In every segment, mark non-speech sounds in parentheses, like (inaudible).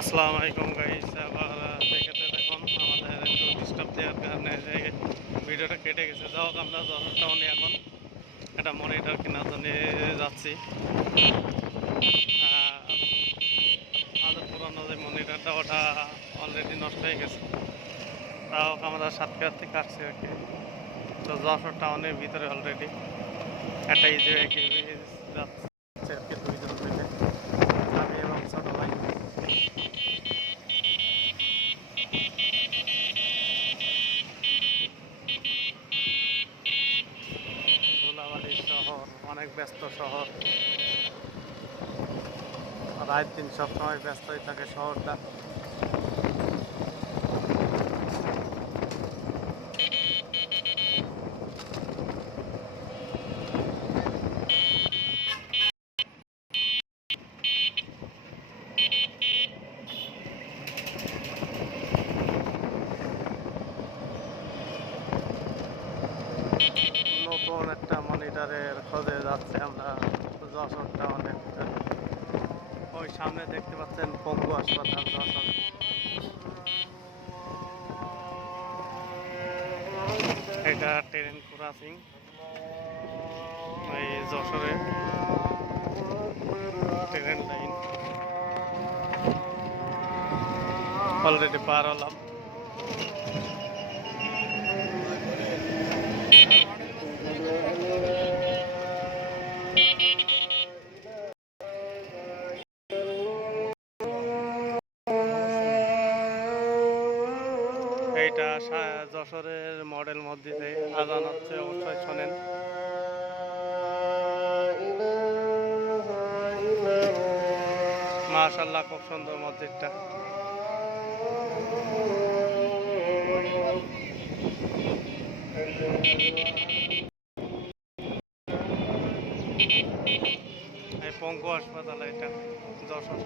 আসসালামু আলাইকুম গাইস আবার দেখাতে দেখুন আমাদের একটু ডিস্টার্ব দেওয়ার কারণে ভিডিওটা কেটে গেছে। যাও আমরা যশোর টাউনে এখন একটা মনিটর কেনার জন্য যাচ্ছি। আমাদের পুরনো যে মনিটরটা ওটা অলরেডি নষ্ট হয়ে গেছে। তাও আমাদের সাতক্ষীরা থেকে আসছে আর কি তো যশোর টাউনের ভিতরে অলরেডি একটা ইজি যাচ্ছে আর কি দুইজন মিলে আমি এবং ছোট ভাই ধুলাবাড়ি শহর অনেক ব্যস্ত শহর। রাত দিন সবসময় ব্যস্তই থাকে শহরটা। নতুন একটা মনিটরের খোঁজে যাচ্ছে আমরা। যশোর ভিতরে। ওই সামনে দেখতে পাচ্ছেন পঙ্গু হাসপাতাল, যশোর। এটা ট্রেন ক্রসিং। এই যশোরে ট্রেন লাইন। অলরেডি পার হলাম। যশোরের মডেল মসজিদে আজান হচ্ছে, অবশ্যই শোনেন। মাশাল্লাহ খুব সুন্দর মসজিদটা। পঙ্গু হাসপাতাল এটা, যশোর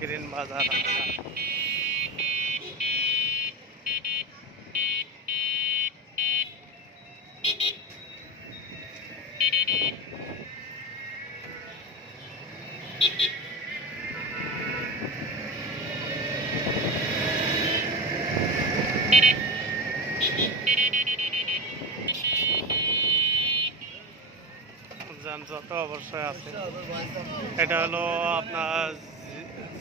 গ্রিন বাজার যানজট অবশ্যই আছে। এটা হলো আপনার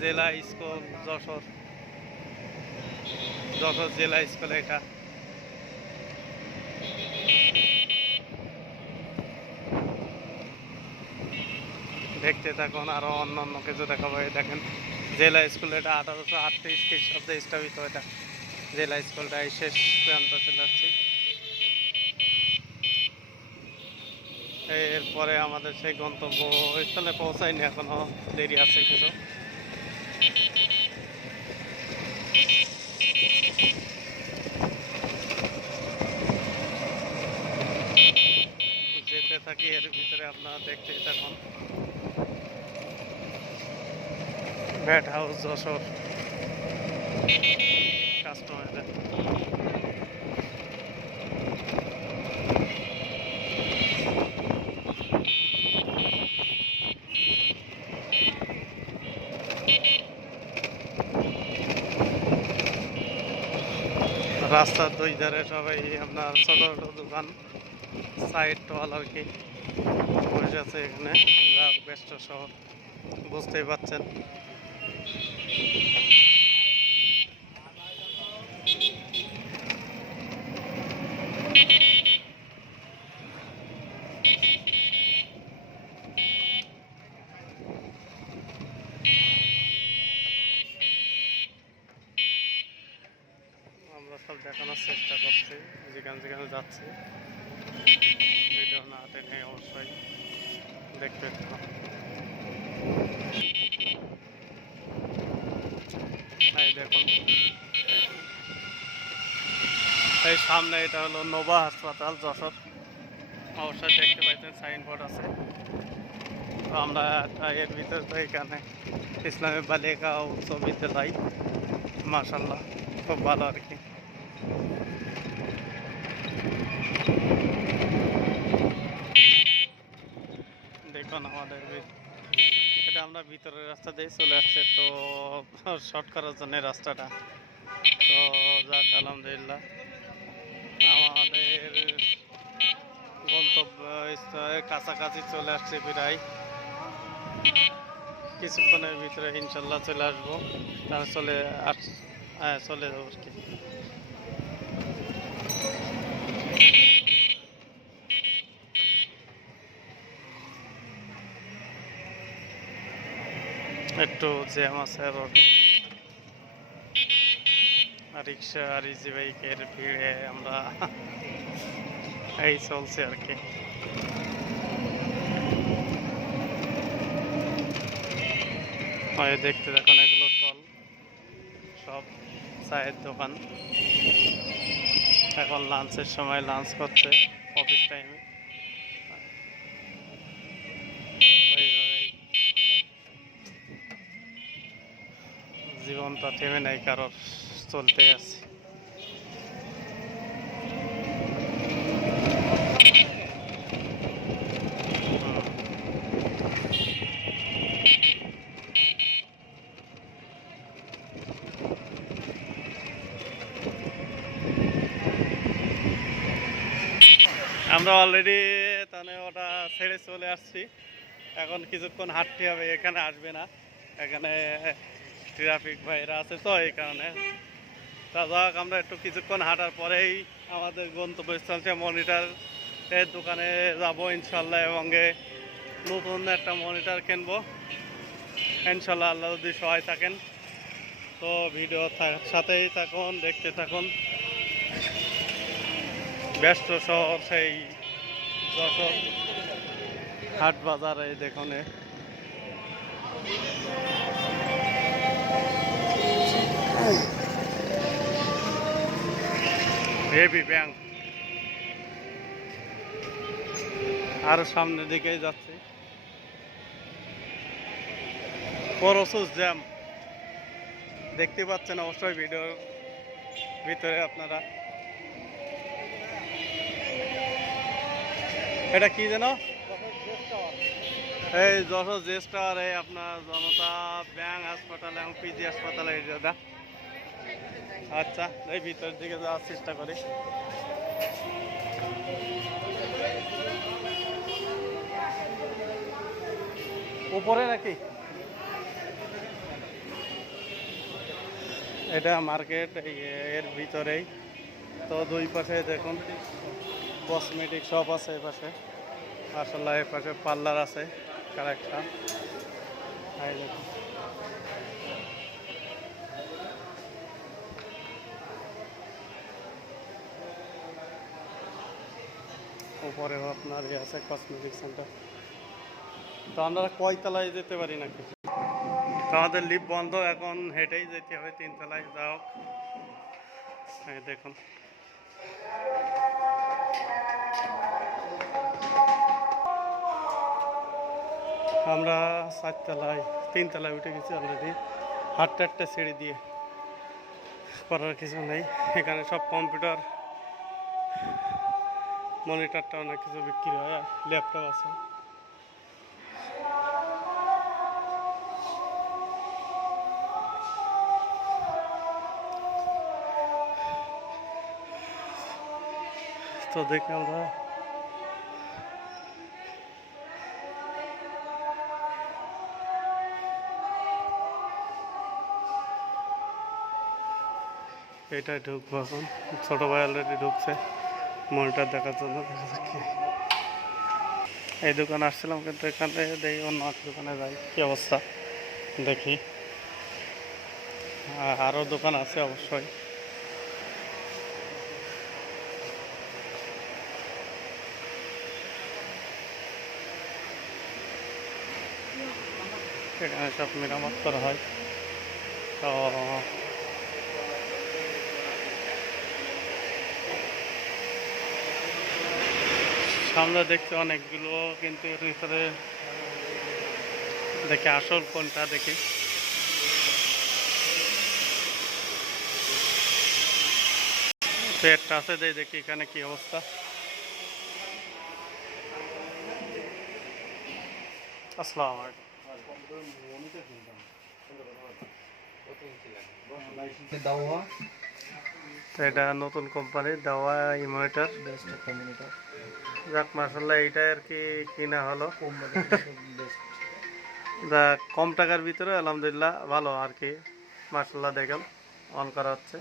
জেলা স্কুল, যশোর। যশোর জেলা স্কুল এটা। দেখতে থাকুন, আরও অন্য অন্য কিছু দেখাবো। দেখেন, জেলা স্কুল এটা আঠারোশো আটত্রিশ খ্রিস্টাব্দে স্থাপিত এটা। জেলা স্কুলটা শেষ প্রান্ত চলে আসছি। এরপরে আমাদের সেই গন্তব্য স্থলে পৌঁছায়নি এখনও, দেরি আছে কিছু। যেতে থাকি এর ভিতরে আপনারা দেখতেই থাকুন। Bat house Jessore. কাস্টমারদের রাস্তার দুই ধারে সবাই আপনার ছোট ছোট দোকান সাইড টল আর কি। বসে আছে এখানে ব্যস্ত শহর বুঝতেই পাচ্ছেন আমরা সব দেখানোর চেষ্টা করছি, যেখানে যেখানে যাচ্ছি। ভিডিও না টেনে অবশ্যই এই দেখুন। সামনে এটা হলো নোভা হাসপাতাল, যশোর। অবশ্যই দেখতে পাইছেন, সাইনবোর্ড আছে। তো আমরা এর ভিতরে তো এখানে ইসলামী বালিকা উচ্চ বিদ্যালয় মাসাল্লাহ খুব ভালো আর কি। দেখুন আমাদের এটা আমরা ভিতরের রাস্তা দিয়ে চলে আসছে, তো শর্ট করার জন্য রাস্তাটা। তো যাক, আলহামদুলিল্লাহ। আমাদের গন্তব্য কাছাকাছি চলে আসছে প্রায়। কিছুক্ষণের ভিতরে ইনশাল্লাহ চলে আসব। তাহলে চলে আস হ্যাঁ চলে যাব আর কি। একটু জ্যাম আছে রোডে রিক্সা আর ইজি বাইকের ভিড়ে আমরা এই চলছে আর কি। দেখতে দেখুন এগুলো টল, সব চায়ের দোকান। এখন লাঞ্চের সময় লাঞ্চ করছে অফিস টাইমে জীবনটা থেমে নাই কারোর চলতে আছে আমরা অলরেডি তাহলে ওটা ছেড়ে চলে আসছি। এখন কিছুক্ষণ হাঁটতে হবে, এখানে আসবে না। এখানে ট্রাফিক ভাইরা আছে, তো এই কারণে। তা যাক, আমরা একটু কিছুক্ষণ হাঁটার পরেই আমাদের গন্তব্যস্থল সে মনিটর। এর দোকানে যাব ইনশাল্লাহ এবং নতুন একটা মনিটর কিনবো। ইনশাল্লাহ আল্লাহ যদি সহায় থাকেন। তো ভিডিও সাথেই থাকুন, দেখতে থাকুন। ব্যস্ত শহর সেই যশোর হাট বাজার এই দেখুন। হেভি ব্যাংক আরও সামনের দিকেই যাচ্ছে। প্রচুর জ্যাম দেখতে পাচ্ছেন অবশ্যই ভিডিওর ভিতরে আপনারা। এটা কি যেন? এই যশোর জেস্টার এই আপনার জনতা ব্যাংক হাসপাতাল এবং পিজি হাসপাতাল দাদা আচ্ছা এই ভিতরের দিকে যাওয়ার চেষ্টা করি। উপরে নাকি? এটা মার্কেট এর ভিতরেই। তো দুই পাশে দেখুন কসমেটিক শপ আছে এই পাশে মাসাল্লাহ এর পাশে পার্লার আছে। কালেকশন এই দেখুন। উপরে আপনার ইয়ে আছে কসমেটিক সেন্টার তো আমরা কয়তলায় যেতে পারি নাকি? আমাদের লিফট বন্ধ, এখন হেঁটেই যেতে হবে, তিনতলায় যাও দেখুন। আমরা চারতলায়, তিনতলায় উঠে গেছি অলরেডি হাটটা একটা সিঁড়ি দিয়ে। করার কিছু নেই। এখানে সব কম্পিউটার, মনিটরটা অনেক কিছু বিক্রি হয়, আর ল্যাপটপ আছে। তো দেখি আমরা এটাই ঢুকবো এখন। ছোটো ভাই অলরেডি ঢুকছে। মনিটর দেখার জন্য এই দোকানে আসছিলাম কিন্তু এখানে দেখি অন্য এক দোকানে যাই। কি অবস্থা? দেখি। আরও দোকান আছে অবশ্যই। এখানে সব মেরামত করা হয়। তো সামনে দেখতে অনেকগুলো কিন্তু এর ভিতরে দেখি আসল কোনটা দেখি। পেটটা আছে দেই দেখি এখানে কি অবস্থা। আসসালামু এটা নতুন কোম্পানির দাওয়া ইমোয়েটার বেস্ট কমিউনিটার যাক মার্শাল্লাহ এইটা আর কি কিনা হলো। বেস্ট যা কম টাকার ভিতরে আলহামদুলিল্লাহ ভালো আর কি। মার্শাল্লাহ দেখেন অন করা হচ্ছে।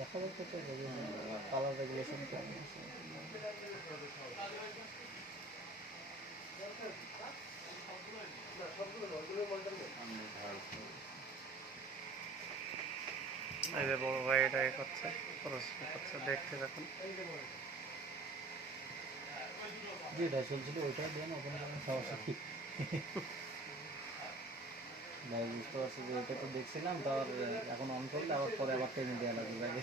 দেখা যাচ্ছে কালার রেগুলেশন এই যে বড় ভাই এটা এ করছে, পড়াশোনা করছে, দেখতে দেখুন যেটা চলছিল ওইটা ওখানে ভাই, বুঝতে পারছি যে এটা তো দেখছিলাম তার এখন অন করলে আবার আবার টেনে দেওয়া লাগবে আগে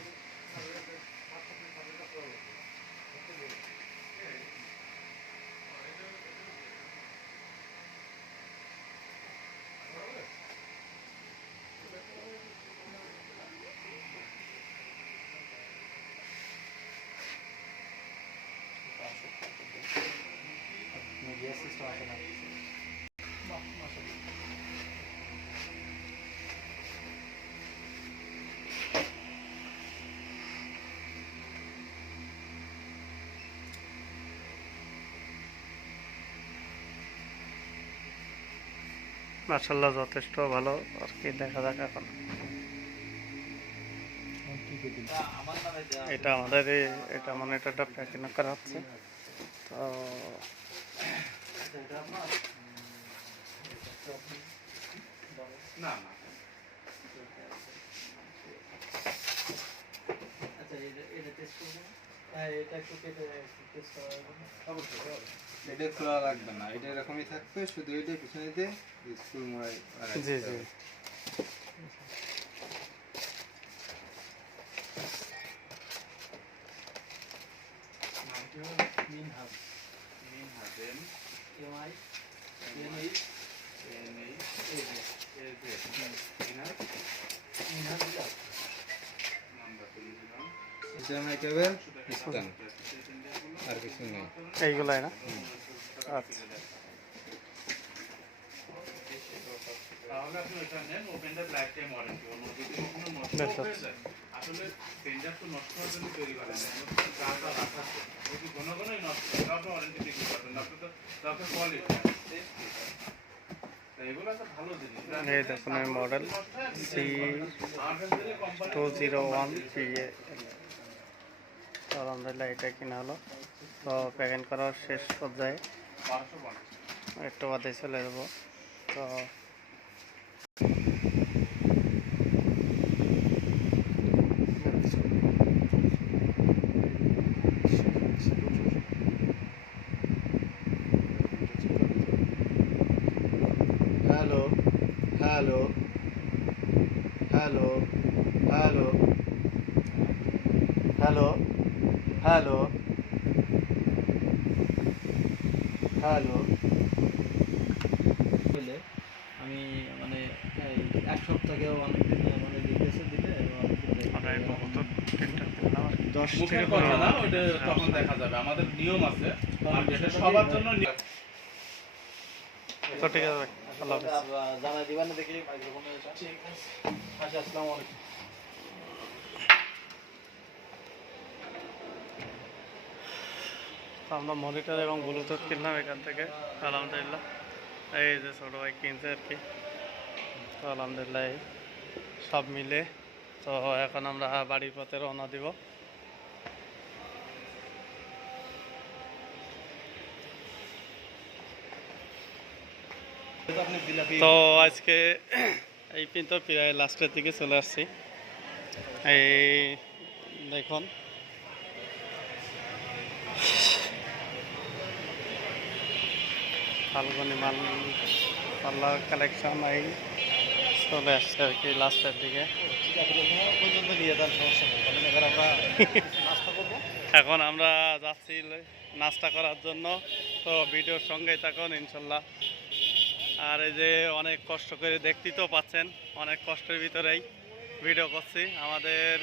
মার্শাল্লাহ যথেষ্ট ভালো আর কি দেখা যাক এখন। এটা আমাদের এটা মানে এটা একটা প্যাকিং করা হচ্ছে। তো না আচ্ছা এটা এটা টেস্ট করব হ্যাঁ এটা একটু কেটে টেস্ট করা এটা খোলা লাগবে না এটা এরকমই থাকবে শুধু এটা পিছনে দিয়ে স্কুল মোড়াই জি জি। মিন হাব এমআই এমআই এই কিছু নেই এইগুলাই না আচ্ছা তাহলে আপনি ওইটা নেন ওপেনটা লাইফ টাইম ওয়ারেন্টি অন্য যদি কখনো নষ্ট বেশ, হয়ে আচ্ছা। যায় আসলে পেনটা তো নষ্ট হওয়ার জন্য তৈরি করা যায় কাজটা রাখাচ্ছে যদি কোনো কোনোই নষ্ট হয় আপনি ওয়ারেন্টি দিতে পারবেন না আপনি তো দরকার কোয়ালিটি এগুলো একটা ভালো জিনিস এই দেখুন এই model C two zero one P A আলহামদুলিল্লাহ, এটা কিনা হলো। তো প্যাকেন করার শেষ পর্যায়ে একটু বাদে চলে যাব। তো hello hello hello hello hello hello hello হইলে আমি মানে এক সপ্তাহে অনেকদিন মানে রিকোয়েস্ট দিলে। দশ মুখের কথা না ওইটা তখন দেখা যাবে আমাদের নিয়ম আছে আর যেটা সবার জন্য নিয়ম তো ঠিক আছে ভাই আল্লাহ হাফেজ জানাই দিবেন দেখি ঠিক আছে আচ্ছা আসসালামু আলাইকুম আমরা মনিটর এবং ব্লুটুথ কিনলাম এখান থেকে, আলহামদুলিল্লাহ। এই যে ছোটো ভাই কিনছে আর কি। তো আলহামদুলিল্লাহ সব মিলে, তো এখন আমরা বাড়ির পথে রওনা দিব। তো আজকে এই কিন্তু প্রায় লাস্টের দিকে চলে আসছি। এই দেখুন ফাল্গুনি মাল পাল্লার কালেকশন এই চলে আসছে আর কি লাস্টের দিকে। (laughs) এখন আমরা যাচ্ছি নাস্তা করার জন্য। তো ভিডিওর সঙ্গেই থাকুন ইনশাল্লাহ। আর এই যে অনেক কষ্ট করে দেখতেই তো পাচ্ছেন অনেক কষ্টের ভিতরেই ভিডিও করছি। আমাদের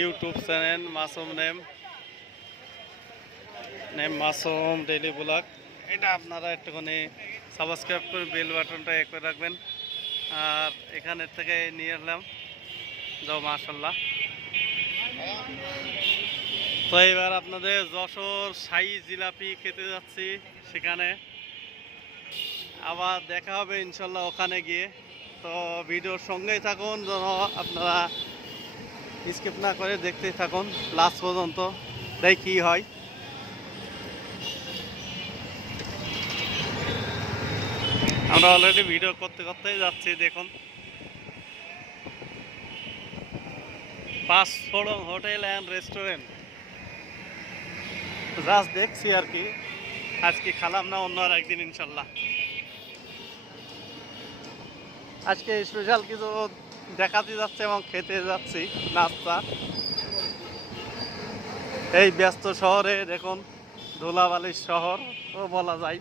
YouTube channel Masum name. Name Masum daily vlog এটা আপনারা একটুখানি সাবস্ক্রাইব করে বেল বাটনটা এ করে রাখবেন। আর এখানের থেকে নিয়ে এলাম। যাও মাশাল্লাহ তো এবার আপনাদের যশোর সাই জিলাপি খেতে যাচ্ছি সেখানে। আবার দেখা হবে ইনশাল্লাহ ওখানে গিয়ে। তো ভিডিওর সঙ্গেই থাকুন, যেন আপনারা স্কিপ না করে দেখতেই থাকুন। লাস্ট পর্যন্ত তাই কী হয়। আমরা অলরেডি ভিডিও করতে করতেই যাচ্ছি, দেখুন। Panch Phoron hotel and restaurant just দেখছি আর কি। আজকে খালাম না, অন্য আর একদিন ইনশাল্লাহ। আজকে স্পেশাল কিছু দেখাতে যাচ্ছে এবং খেতে যাচ্ছি, নাস্তা। এই ব্যস্ত শহরে, দেখুন, ধুলাবালির শহর, ও বলা যায়।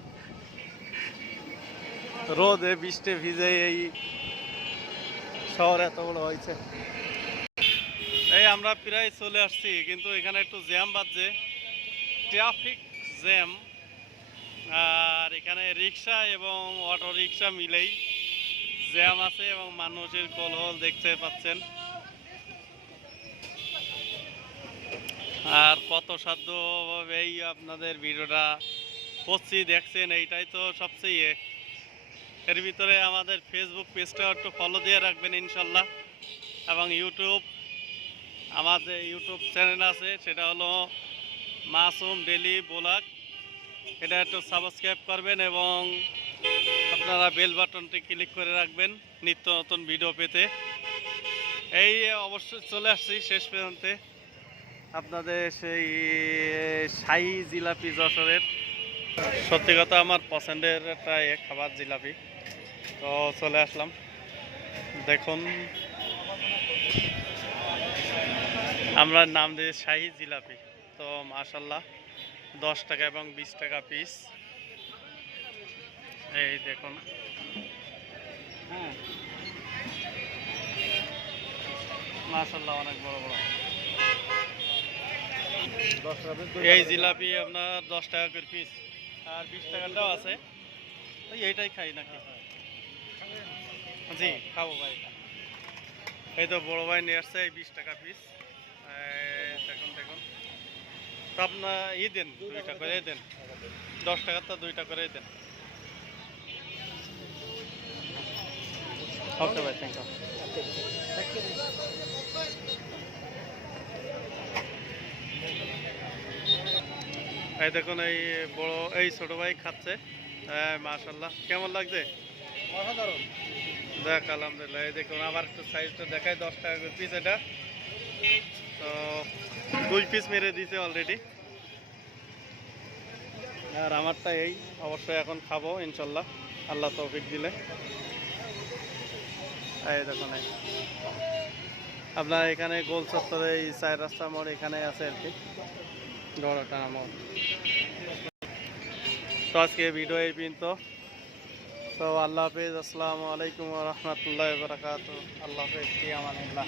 রোদে, বৃষ্টি ভিজে এই শহর এত বড় হয়েছে এই আমরা প্রায় চলে আসছি, কিন্তু এখানে একটু জ্যাম বাজছে ট্রাফিক জ্যাম, আর এখানে রিক্সা এবং অটো রিক্সা মিলেই জ্যাম আছে এবং মানুষের কোলহল দেখতে পাচ্ছেন আর কত সাধ্যভাবেই আপনাদের ভিডিওটা করছি, দেখছেন, এইটাই তো সবচেয়ে। এর ভিতরে আমাদের ফেসবুক পেজটা একটু ফলো দিয়ে রাখবেন ইনশাল্লাহ। এবং ইউটিউব আমাদের ইউটিউব চ্যানেল আছে, সেটা হলো মাসুম ডেলি ব্লগ। এটা একটু সাবস্ক্রাইব করবেন এবং আপনারা বেল বাটনটি ক্লিক করে রাখবেন নিত্য নতুন ভিডিও পেতে। এই অবশ্যই চলে আসছি শেষ পর্যন্ত। আপনাদের সেই শাহি জিলাপি যশোরের। সত্যি কথা, আমার পছন্দের একটা খাবার জিলাপি। তো চলে আসলাম। দেখুন, আমরা নাম দিয়ে শাহি জিলাপি। তো মাশাল্লাহ দশ টাকা এবং বিশ টাকা পিস এই দেখুন। মাশাল্লাহ অনেক বড় বড়। এই জিলাপি আপনার দশ টাকা করে পিস আর বিশ টাকাটাও আছে। এইটাই খাই নাকি? জি, খাব ভাই। এই তো বড় ভাই নিয়ে আসছে বিশ টাকা পিস দেখুন দেখুন। তো আপনার ই দেন, দুইটা করে দেন। দশ টাকা তো দুইটা করে দেন। ওকে ভাই থ্যাংক ইউ এই দেখুন, এই বড়, এই ছোট ভাই খাচ্ছে। মাশাল্লাহ কেমন লাগছে? দেখ, আলহামদুলিল্লাহ, এই দেখুন, আবার একটু সাইজটা দেখায় দশ টাকা করে পিস এটা। তো, দুই পিস মেরে দিয়েছে অলরেডি আর আমারটা এই, অবশ্যই এখন খাব, ইনশাল্লাহ। আল্লাহ তৌফিক দিলে। এই দেখুন আপনার এখানে গোল চত্বরে এই চার রাস্তা মোড় এখানে আছে আর কি। বড়টা মোড়। তো আজকে ভিডিও এই পর্যন্ত। তো আল্লাহ হাফিজ আসসালামু আলাইকুম রহমতুল্লাহ বরকাত আল্লাহ হাফিজ কি আমানিল্লাহ